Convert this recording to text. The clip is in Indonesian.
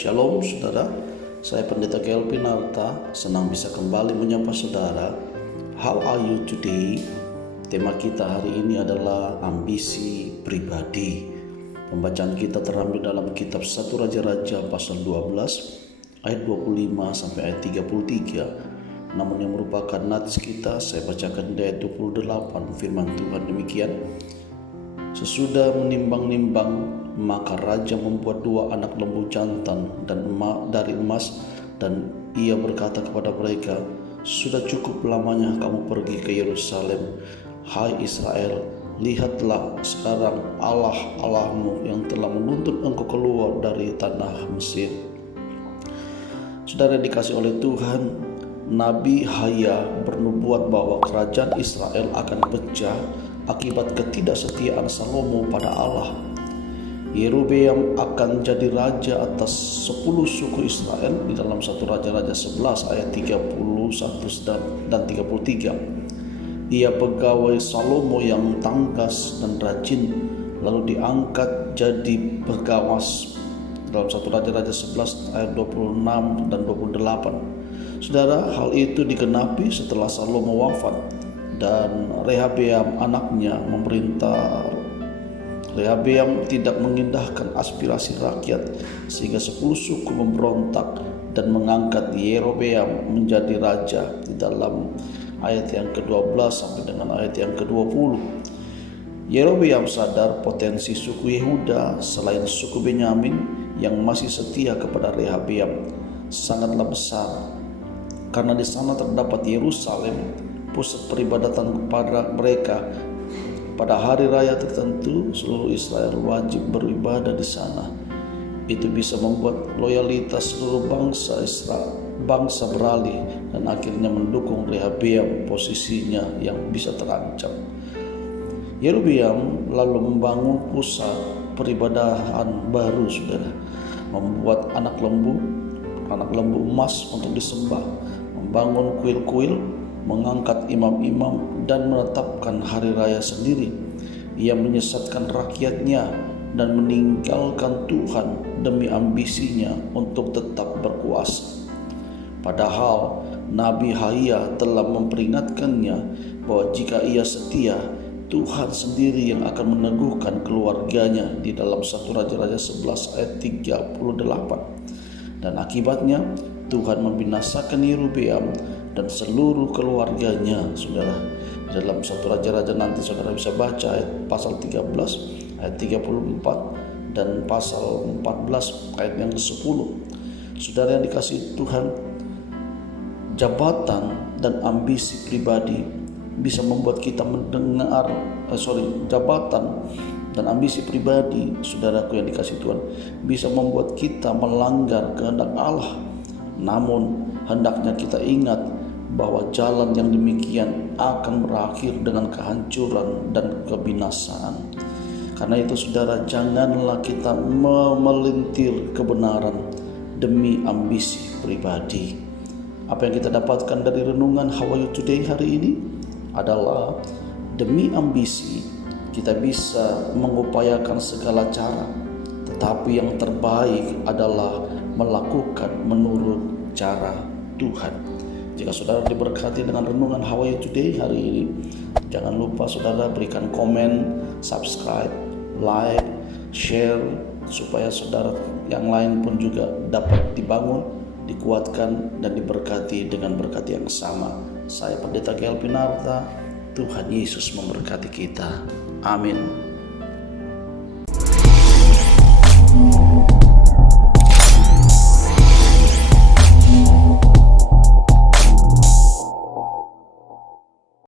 Shalom saudara, saya Pendeta Kelvin Arta, senang bisa kembali menyapa saudara. How are you today? Tema kita hari ini adalah ambisi pribadi. Pembacaan kita terambil dalam kitab 1 Raja-Raja pasal 12 ayat 25 sampai ayat 33. Namun yang merupakan nats kita, saya bacakan di ayat 28. Firman Tuhan demikian: sesudah menimbang-nimbang, maka raja membuat 2 anak lembu jantan dari emas, dan ia berkata kepada mereka, sudah cukup lamanya kamu pergi ke Yerusalem. Hai Israel, lihatlah sekarang Allah-Allahmu yang telah menuntut engkau keluar dari tanah Mesir. Saudara dikasih oleh Tuhan, Nabi Haya bernubuat bahwa kerajaan Israel akan pecah akibat ketidaksetiaan Salomo pada Allah. Yerobeam akan jadi raja atas 10 suku Israel di dalam 1 Raja-Raja 11 ayat 31 dan 33. Ia pegawai Salomo yang tangkas dan rajin, lalu diangkat jadi pegawas dalam 1 Raja-Raja 11 ayat 26 dan 28. Saudara, hal itu digenapi setelah Salomo wafat dan Rehabeam anaknya memerintah. Rehabeam tidak mengindahkan aspirasi rakyat, sehingga 10 suku memberontak dan mengangkat Yerobeam menjadi raja di dalam ayat yang ke-12 sampai dengan ayat yang ke-20. Yerobeam sadar potensi suku Yehuda selain suku Benyamin yang masih setia kepada Rehabeam sangatlah besar, karena di sana terdapat Yerusalem, pusat peribadatan kepada mereka. Pada hari raya tertentu, seluruh Israel wajib beribadah di sana. Itu bisa membuat loyalitas seluruh bangsa beralih dan akhirnya mendukung Rehabeam, posisinya yang bisa terancam. Yerobeam lalu membangun pusat peribadahan baru, saudara, membuat anak lembu emas untuk disembah, membangun kuil-kuil, mengangkat imam-imam, dan menetapkan hari raya sendiri. Ia menyesatkan rakyatnya dan meninggalkan Tuhan demi ambisinya untuk tetap berkuasa. Padahal Nabi Haya telah memperingatkannya bahwa jika ia setia, Tuhan sendiri yang akan meneguhkan keluarganya di dalam 1 Raja-Raja 11 ayat 38. Dan akibatnya Tuhan membinasakan Yerobeam dan seluruh keluarganya. Saudara, dalam 1 Raja-Raja nanti saudara bisa baca pasal 13 ayat 34 dan pasal 14 ayat yang ke-10. Saudara yang dikasihi Tuhan, jabatan dan ambisi pribadi bisa membuat kita jabatan dan ambisi pribadi, saudaraku yang dikasihi Tuhan, bisa membuat kita melanggar kehendak Allah. Namun hendaknya kita ingat bahwa jalan yang demikian akan berakhir dengan kehancuran dan kebinasaan. Karena itu saudara, janganlah kita memelintir kebenaran demi ambisi pribadi. Apa yang kita dapatkan dari renungan How Are You Today hari ini adalah demi ambisi kita bisa mengupayakan segala cara, tetapi yang terbaik adalah melakukan menurut cara Tuhan. Jika saudara diberkati dengan renungan How Are You Today hari ini, jangan lupa saudara berikan komen, subscribe, like, share, supaya saudara yang lain pun juga dapat dibangun, dikuatkan, dan diberkati dengan berkat yang sama. Saya Pendeta Kelvin Arta. Tuhan Yesus memberkati kita. Amin.